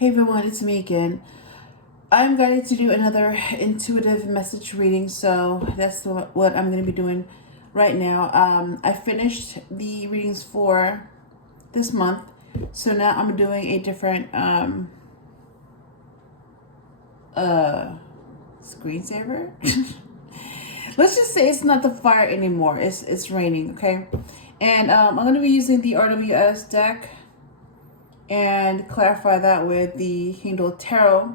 Hey everyone, it's me again. I'm going to do another intuitive message reading, so that's what I'm going to be doing right now. I finished the readings for this month, so now I'm doing a different screensaver. Let's just say it's not the fire anymore. It's raining, okay? And I'm going to be using the RWS deck and clarify that with the Hindle Tarot.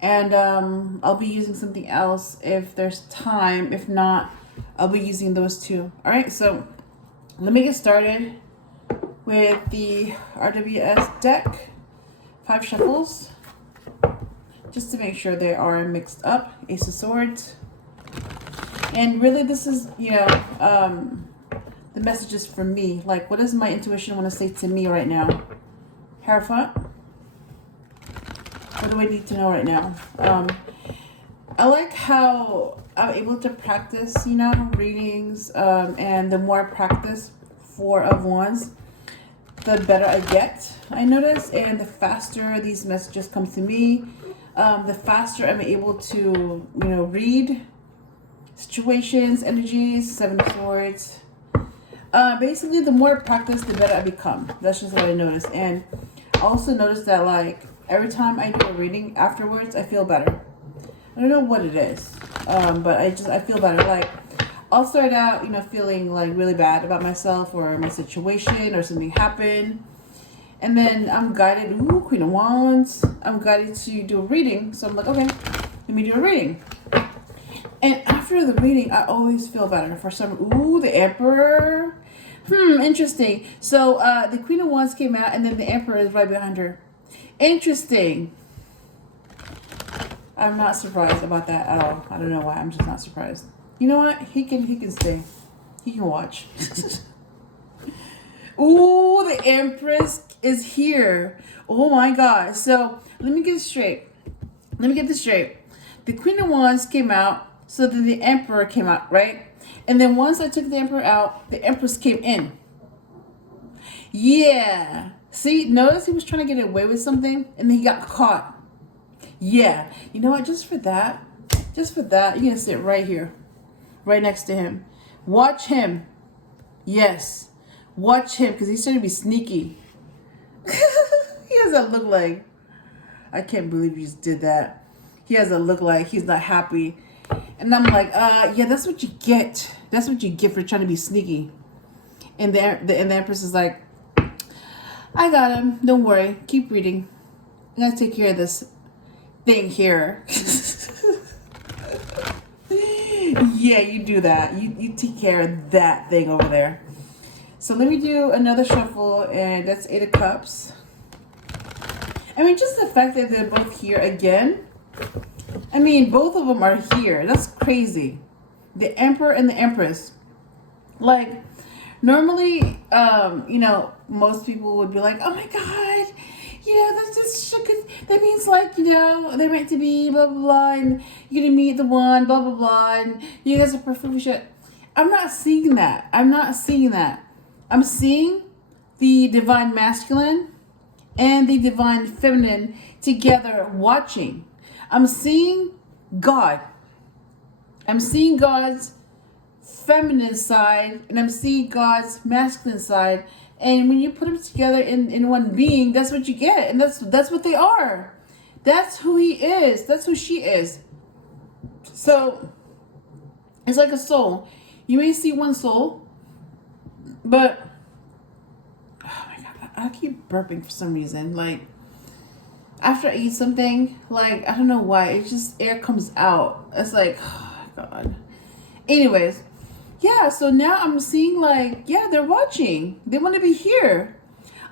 And I'll be using something else if there's time. If not, I'll be using those two. All right, so let me get started with the RWS deck. 5 shuffles, just to make sure they are mixed up. Ace of Swords. And really this is, the message is for me. Like, what does my intuition want to say to me right now? Hierophant. What do I need to know right now? I like how I'm able to practice, readings. And the more I practice 4 of Wands, the better I get, I notice. And the faster these messages come to me, the faster I'm able to, read situations, energies. 7 of Swords. Basically, the more I practice, the better I become. That's just what I notice. And also notice that, like, every time I do a reading afterwards, I feel better. I don't know what it is, but I feel better. Like, I'll start out, feeling like really bad about myself or my situation or something happened, and then I'm guided. Ooh, Queen of Wands. I'm guided to do a reading, so I'm like, okay, let me do a reading. And after the reading, I always feel better. For some, ooh, the Emperor. Interesting. So the Queen of Wands came out, and then the Emperor is right behind her. Interesting. I'm not surprised about that at all. I don't know why. I'm just not surprised. You know what? He can stay. He can watch. Ooh, the Empress is here. Oh my God. So let me get this straight. The Queen of Wands came out, so then the Emperor came out, right? And then once I took the Emperor out, the Empress came in. Yeah. See, notice he was trying to get away with something, and then he got caught. Yeah. You know what? Just for that, you're going to sit right here, right next to him. Watch him. Yes. Watch him, because he's trying to be sneaky. He has that look like, I can't believe you just did that. He has a look like he's not happy. And I'm like, yeah, that's what you get. That's what you get for trying to be sneaky. And the Empress is like, I got him. Don't worry. Keep reading. I'm going to take care of this thing here. Yeah, you do that. You take care of that thing over there. So let me do another shuffle, and that's 8 of Cups. I mean, just the fact that they're both here again. I mean, both of them are here. That's crazy. The Emperor and the Empress. Like, normally, most people would be like, oh my God, that's just, that means, like, they're meant to be, blah, blah, blah, and you're gonna meet the one, blah, blah, blah, and you guys are perfect shit. I'm not seeing that. I'm seeing the divine masculine and the divine feminine together watching. I'm seeing God. I'm seeing God's feminine side, and I'm seeing God's masculine side. And when you put them together in one being, that's what you get. And that's what they are. That's who he is. That's who she is. So it's like a soul. You may see one soul, but oh my God, I keep burping for some reason. Like, after I eat something, like, I don't know why, it just, air comes out. It's like, oh God. Anyways, yeah, so now I'm seeing, like, yeah, they're watching. They want to be here.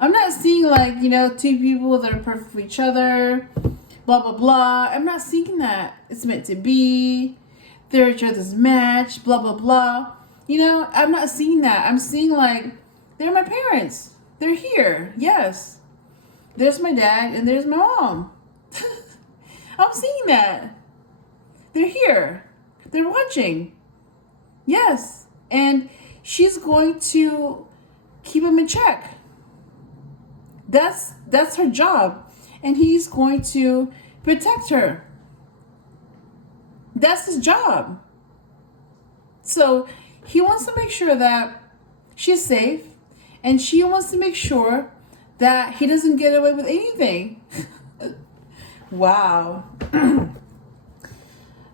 I'm not seeing, like, 2 people that are perfect for each other, blah, blah, blah. I'm not seeing that. It's meant to be. They're each other's match, blah, blah, blah. I'm not seeing that. I'm seeing, like, they're my parents. They're here. Yes. There's my dad and there's my mom. I'm seeing that. They're here. They're watching. Yes. And she's going to keep him in check. That's her job. and he's going to protect her. That's his job. So he wants to make sure that she's safe, and she wants to make sure that he doesn't get away with anything. Wow.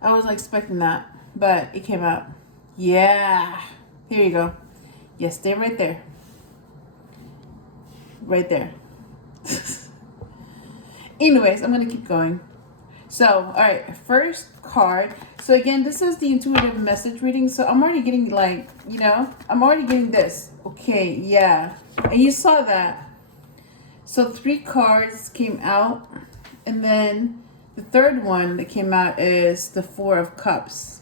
I wasn't expecting that, but it came out. Yeah. Here you go. Yeah, stay right there. Right there. Anyways, I'm going to keep going. So, all right, first card. So again, this is the intuitive message reading. So I'm already getting like, you know, I'm already getting this. Okay, yeah. And you saw that. So 3 cards came out. And then the third one that came out is the 4 of Cups.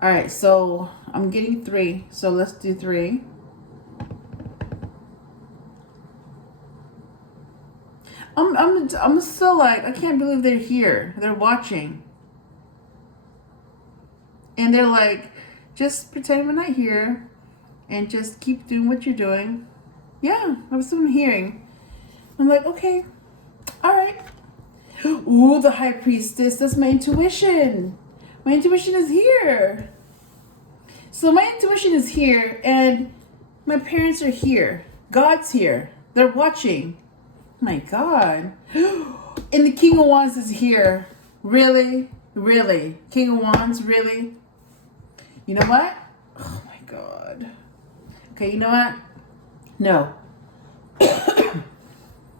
All right, so I'm getting 3. So let's do 3. I'm still like, I can't believe they're here. They're watching. And they're like, just pretend we're not here and just keep doing what you're doing. Yeah, that's what I'm hearing. I'm like, okay, all right. Ooh, the High Priestess. That's my intuition. My intuition is here. So my intuition is here, and my parents are here. God's here. They're watching. My God. And the King of Wands is here. Really? Really? King of Wands? Really? You know what? Oh my God. Okay, you know what? No.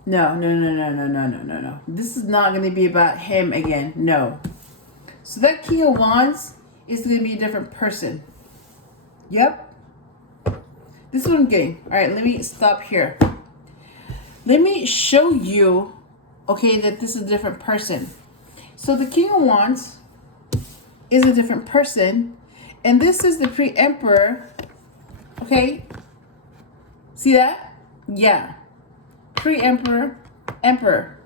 No. This is not going to be about him again. No. So that King of Wands is going to be a different person. Yep. This is what I'm getting. All right, let me stop here. Let me show you, okay, that this is a different person. So the King of Wands is a different person. And this is the pre-emperor. Okay. See that? Yeah. Pre-emperor, emperor.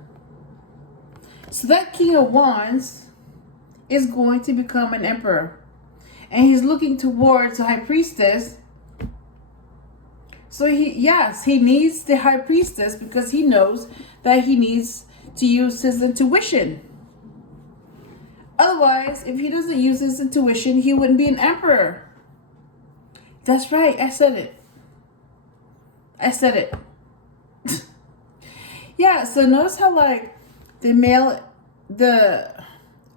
So that King of Wands is going to become an emperor. And he's looking towards the High Priestess. So he needs the High Priestess because he knows that he needs to use his intuition. Otherwise, if he doesn't use his intuition, he wouldn't be an emperor. That's right. I said it. Yeah, so notice how like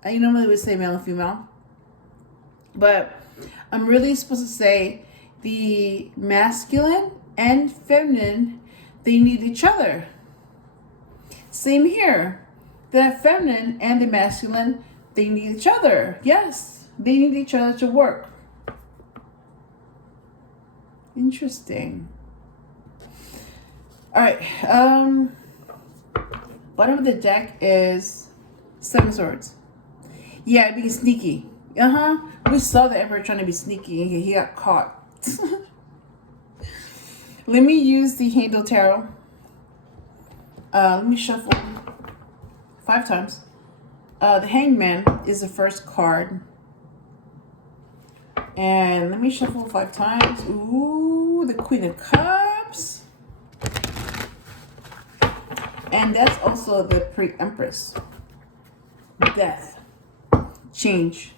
I normally would say male and female, but I'm really supposed to say the masculine and feminine, they need each other. Same here. The feminine and the masculine, they need each other. Yes, they need each other to work. Interesting. All right. Bottom of the deck is 7 swords. Yeah, being sneaky. We saw the emperor trying to be sneaky and he got caught. Let me use the Handle Tarot. Let me shuffle 5 times. The Hangman is the first card. And let me shuffle 5 times. Ooh, the Queen of Cups. And that's also the Pre-Empress. Death. Change.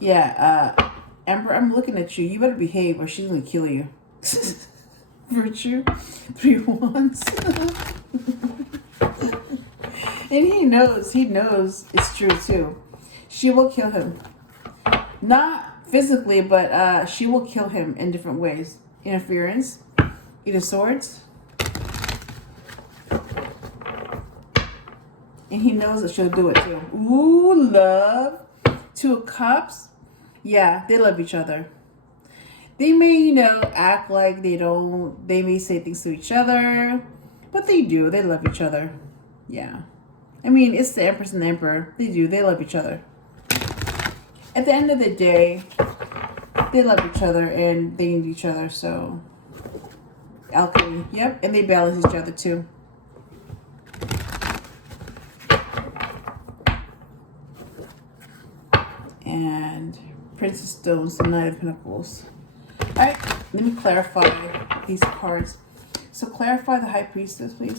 Yeah, Emperor, I'm looking at you. You better behave or she's going to kill you. Virtue. 3 wands. And he knows it's true too. She will kill him. Not physically, but she will kill him in different ways. Interference. Eight of Swords. And he knows that she'll do it too. Ooh, love. 2 of Cups. Yeah, they love each other. They may, act like they don't. They may say things to each other. But they do. They love each other. Yeah. I mean, it's the Empress and the Emperor. They do. They love each other. At the end of the day, they love each other and they need each other. So, alchemy. Yep. And they balance each other too. And Princess Stones, the Knight of Pentacles. All right. Let me clarify these cards. So clarify the High Priestess, please.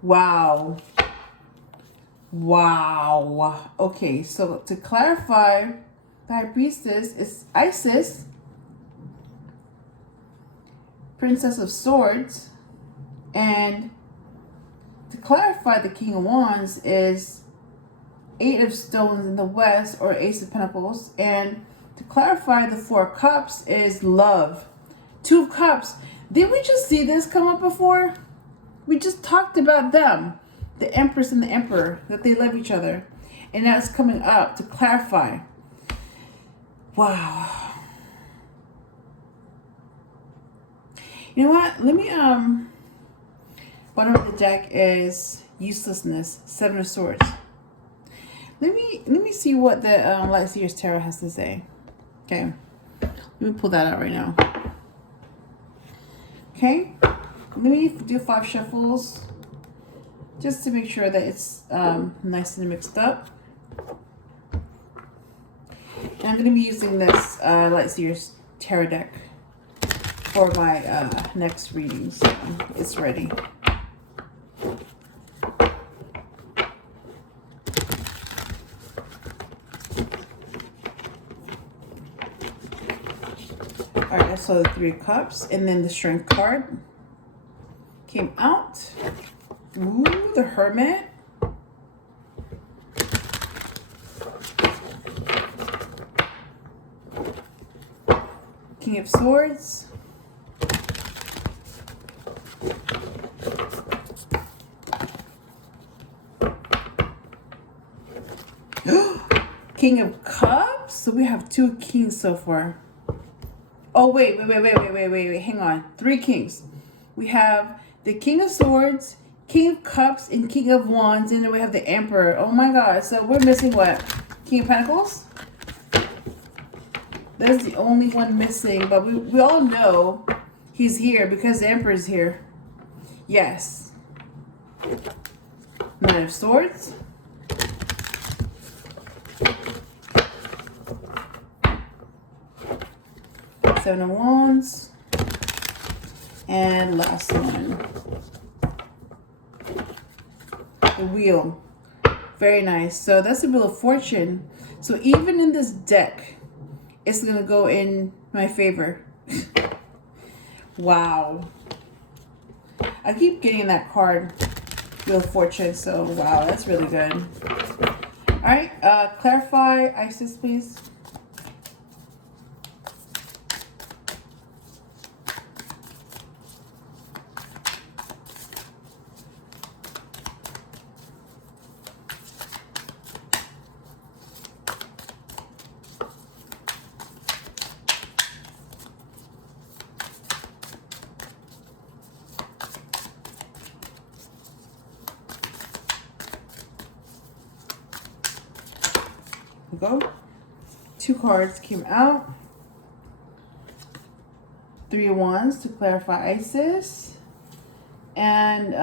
Wow. Wow. Okay, so to clarify, the High Priestess is Isis, Princess of Swords, and to clarify, the King of Wands is Eight of Stones in the West, or Ace of Pentacles, and to clarify, the Four of Cups is love. Two of Cups. Did we just see this come up before? We just talked about them, the Empress and the Emperor, that they love each other. And now it's coming up to clarify. Wow. You know what? Let me, bottom of the deck is uselessness, Seven of Swords. Let me see what the Light Seers Tarot has to say. Okay. Let me pull that out right now. Okay. Let me do 5 shuffles just to make sure that it's nice and mixed up. And I'm going to be using this Light Seers Tarot deck for my next reading. So it's ready. Alright, I saw the Three of Cups, and then the Strength card came out. Ooh, the Hermit. King of Swords. King of Cups. So we have 2 kings so far. Oh, wait. Hang on. 3 kings. We have the King of Swords, King of Cups, and King of Wands. And then we have the Emperor. Oh my God. So we're missing what? King of Pentacles? That's the only one missing. But we all know he's here because the Emperor is here. Yes. Nine of Swords. Seven of Wands. And last one. The Wheel. Very nice. So that's the Wheel of Fortune. So even in this deck, it's going to go in my favor. Wow. I keep getting that card, Wheel of Fortune. So wow, that's really good. All right. Clarify Isis, please. Go. 2 cards came out. 3 of Wands to clarify Isis, and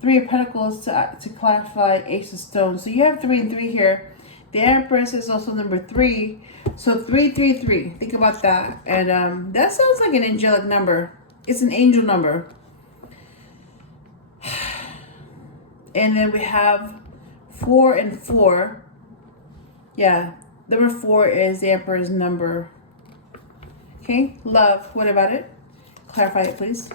3 of Pentacles to clarify Ace of Stones. So you have 3 and 3 here. The Empress is also number 3, so 333. Think about that, and that sounds like an angelic number. It's an angel number. And then we have 4 and 4. Yeah, number 4 is the Emperor's number. Okay, love. What about it? Clarify it, please.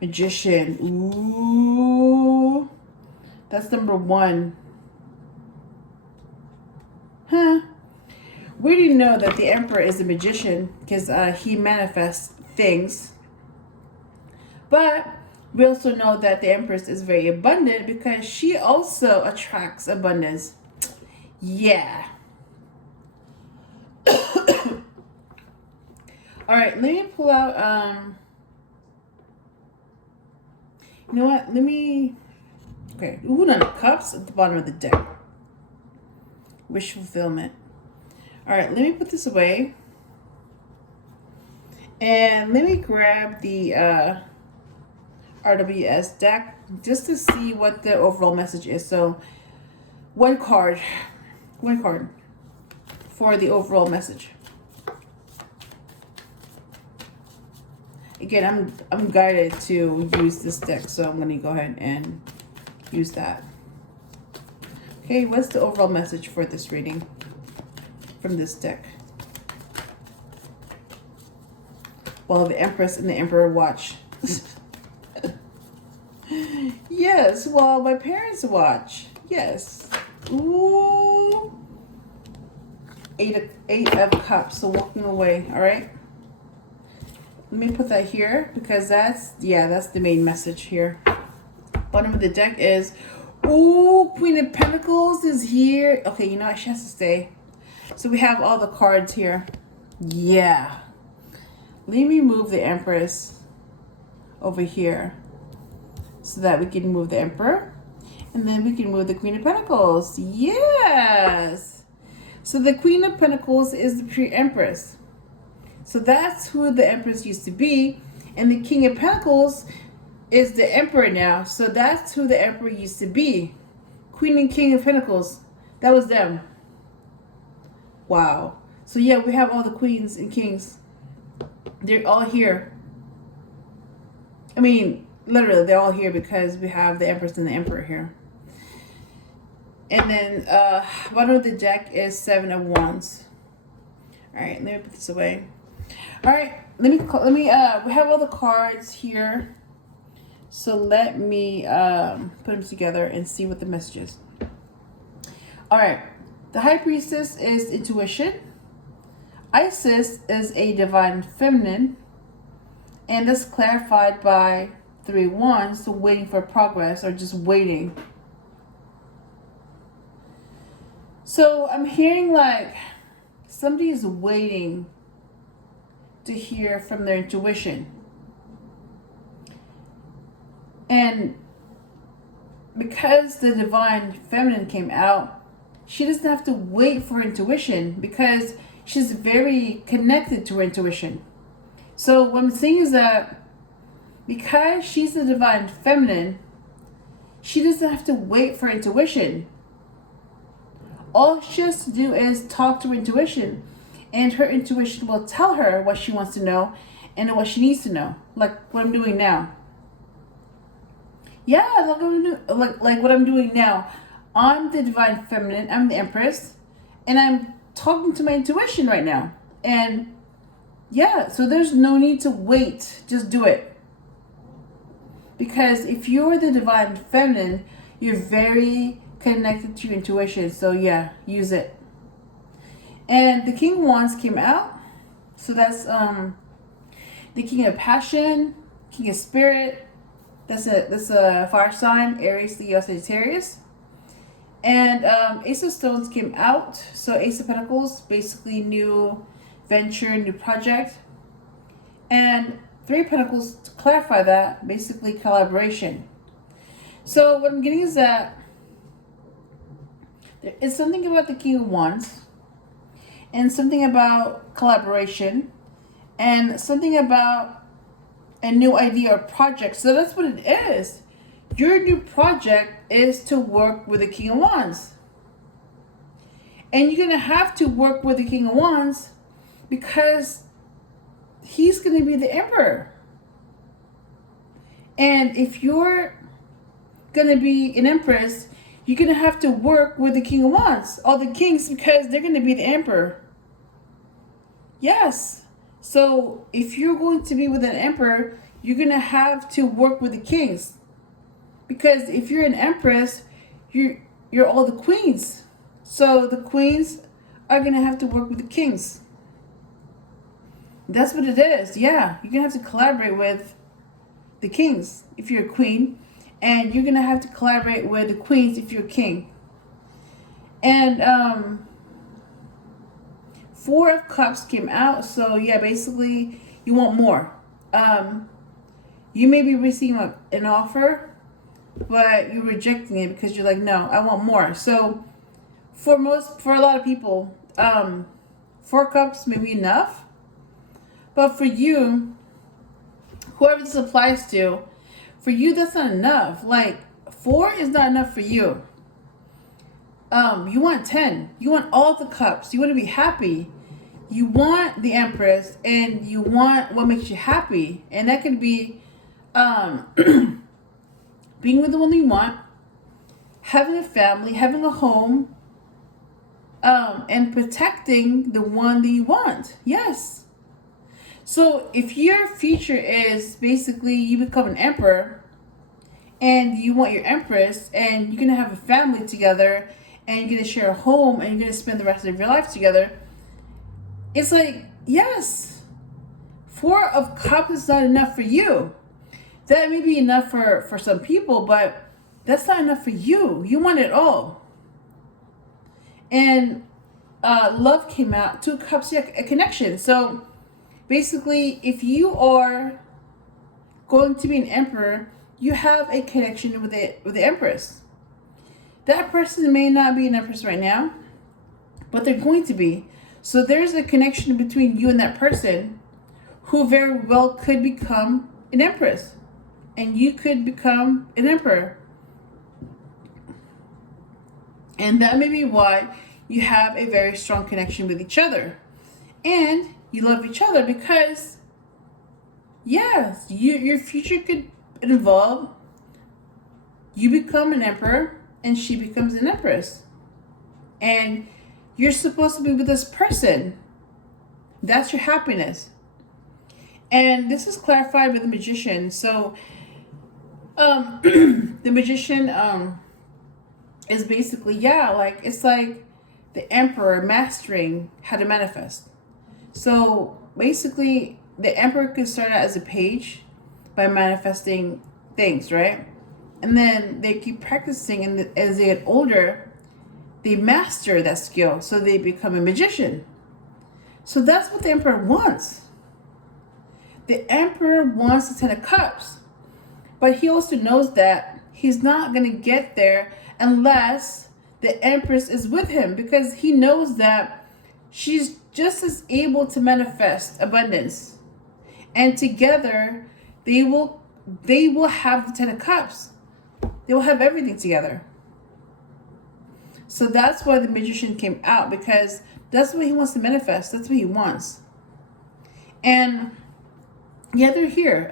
Magician. Ooh, that's number 1. Huh? We already know that the Emperor is a magician because he manifests things. But we also know that the Empress is very abundant because she also attracts abundance. Yeah. All right, let me pull out, you know what? Let me, okay. Ooh, Nine of Cups at the bottom of the deck. Wish fulfillment. All right, let me put this away. And let me grab the RWS deck just to see what the overall message is. So one card for the overall message. Again, I'm guided to use this deck, so I'm going to go ahead and use that. Okay, what's the overall message for this reading from this deck? Well, the Empress and the Emperor watch. Yes, well, my parents watch. Yes. Ooh. Eight of Cups, so walking away, all right? Let me put that here because that's the main message here. Bottom of the deck is, ooh, Queen of Pentacles is here. Okay, you know what? She has to stay. So we have all the cards here. Yeah. Let me move the Empress over here so that we can move the Emperor. And then we can move the Queen of Pentacles. Yes. So the Queen of Pentacles is the pre-Empress. So that's who the Empress used to be. And the King of Pentacles is the Emperor now. So that's who the Emperor used to be. Queen and King of Pentacles. That was them. Wow. So yeah, we have all the Queens and Kings. They're all here. I mean, literally, they're all here because we have the Empress and the Emperor here. And then bottom of the deck is Seven of Wands. All right, let me put this away. All right, we have all the cards here. So let me put them together and see what the message is. All right, the High Priestess is intuition. Isis is a divine feminine. And that's clarified by 3 Wands, so waiting for progress or just waiting. So I'm hearing like somebody is waiting to hear from their intuition. And because the divine feminine came out, she doesn't have to wait for intuition because she's very connected to her intuition. So what I'm saying is that because she's the divine feminine, she doesn't have to wait for intuition. All she has to do is talk to her intuition, and her intuition will tell her what she wants to know and what she needs to know, like what I'm doing now. Yeah, like what I'm doing now. I'm the divine feminine, I'm the Empress, and I'm talking to my intuition right now. And yeah, so there's no need to wait, just do it. Because if you're the divine feminine, you're very connected to your intuition. So yeah, use it. And the King of Wands came out. So that's the King of Passion, King of Spirit. That's a fire sign, Aries, Leo, Sagittarius. And Ace of Stones came out. So Ace of Pentacles, basically new venture, new project. And 3 of Pentacles, to clarify that, basically collaboration. So what I'm getting is that there is something about the King of Wands, and something about collaboration, and something about a new idea or project. So that's what it is. Your new project is to work with the King of Wands. And you're going to have to work with the King of Wands because he's going to be the Emperor. And if you're going to be an Empress, you're going to have to work with the King of Wands, all the kings, because they're going to be the Emperor. Yes. So if you're going to be with an Emperor, you're going to have to work with the kings. Because if you're an Empress, you're all the queens. So the queens are going to have to work with the kings. That's what it is. Yeah, you're going to have to collaborate with the kings if you're a queen. And you're going to have to collaborate with the queens if you're a king. And 4 of Cups came out. So yeah, basically you want more. You may be receiving an offer, but you're rejecting it because you're like, no, I want more. So for a lot of people, 4 cups may be enough. But for you, whoever this applies to, For you, that's not enough. Like 4 is not enough for you. You want 10. You want all the cups. You want to be happy. You want the Empress, and you want what makes you happy. And that could be being with the one that you want, having a family, having a home, and protecting the one that you want. Yes. So if your future is basically you become an emperor and you want your Empress and you're going to have a family together and you're going to share a home and you're going to spend the rest of your life together, it's like, yes, 4 of Cups is not enough for you. That may be enough for some people, but that's not enough for you. You want it all. And love came out. 2 Cups, yeah, a connection. So basically, if you are going to be an emperor, you have a connection with the Empress. That person may not be an Empress right now, but they're going to be. So there's a connection between you and that person who very well could become an Empress. And you could become an emperor. And that may be why you have a very strong connection with each other. And you love each other because, yes, your future could involve you become an emperor and she becomes an empress. And you're supposed to be with this person. That's your happiness. And this is clarified with the Magician. So the Magician is basically, it's like the Emperor mastering how to manifest. So basically, the Emperor could start out as a page by manifesting things, right? And then they keep practicing, and as they get older, they master that skill, so they become a magician. So that's what the Emperor wants. The Emperor wants the 10 of Cups, but he also knows that he's not going to get there unless the Empress is with him, because he knows that she's just as able to manifest abundance, and together they will have the 10 of Cups. They will have everything together. So that's why the Magician came out, because that's what he wants to manifest. That's what he wants. And yeah, they're here.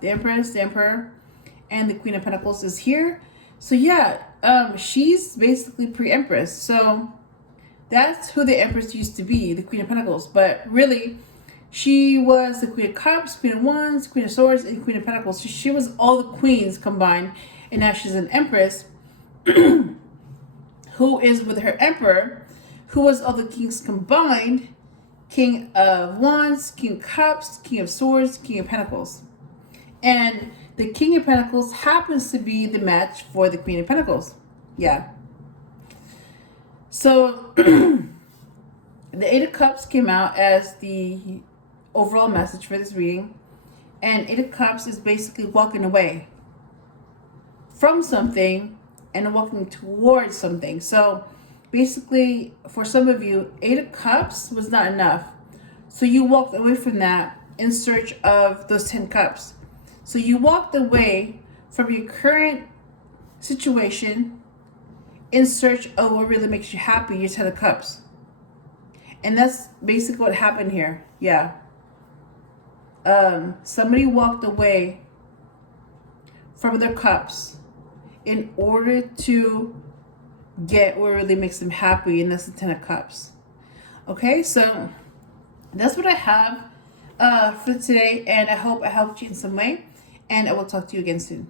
The Empress, the Emperor, and the Queen of Pentacles is here. So yeah, she's basically pre-Empress. So that's who the Empress used to be, the Queen of Pentacles. But really, she was the Queen of Cups, Queen of Wands, Queen of Swords, and Queen of Pentacles. She was all the queens combined, and now she's an Empress who is with her Emperor, who was all the kings combined. King of Wands, King of Cups, King of Swords, King of Pentacles. And the King of Pentacles happens to be the match for the Queen of Pentacles. Yeah. So the 8 of Cups came out as the overall message for this reading. And 8 of Cups is basically walking away from something and walking towards something. So basically, for some of you, 8 of Cups was not enough. So you walked away from that in search of those 10 Cups. So you walked away from your current situation in search of what really makes you happy, your 10 of Cups. And that's basically what happened here. Yeah. Somebody walked away from their cups in order to get what really makes them happy, and that's the 10 of Cups. Okay, so that's what I have for today, and I hope I helped you in some way, and I will talk to you again soon.